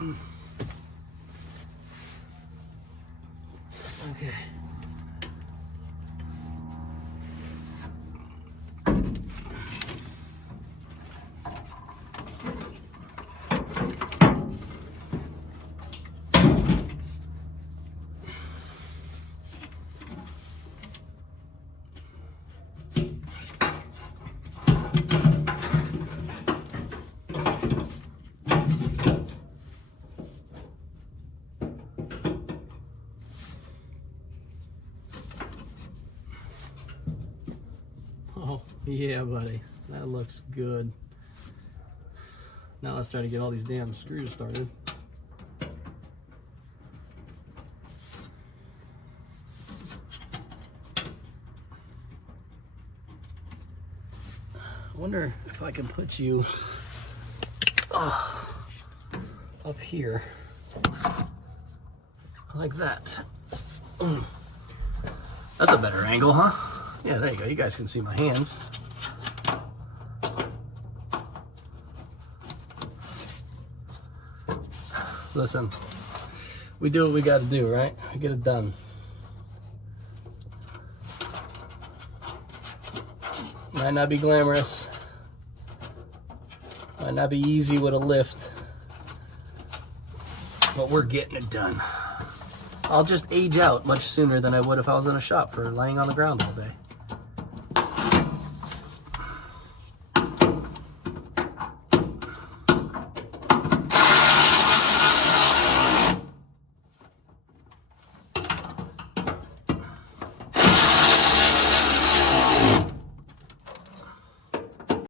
Okay. Oh, yeah, buddy. That looks good. Now let's try to get all these damn screws started. I wonder if I can put you up here like that. That's a better angle, huh? Yeah, there you go. You guys can see my hands. Listen, we do what we got to do, right? We get it done. Might not be glamorous. Might not be easy with a lift. But we're getting it done. I'll just age out much sooner than I would if I was in a shop for laying on the ground all day.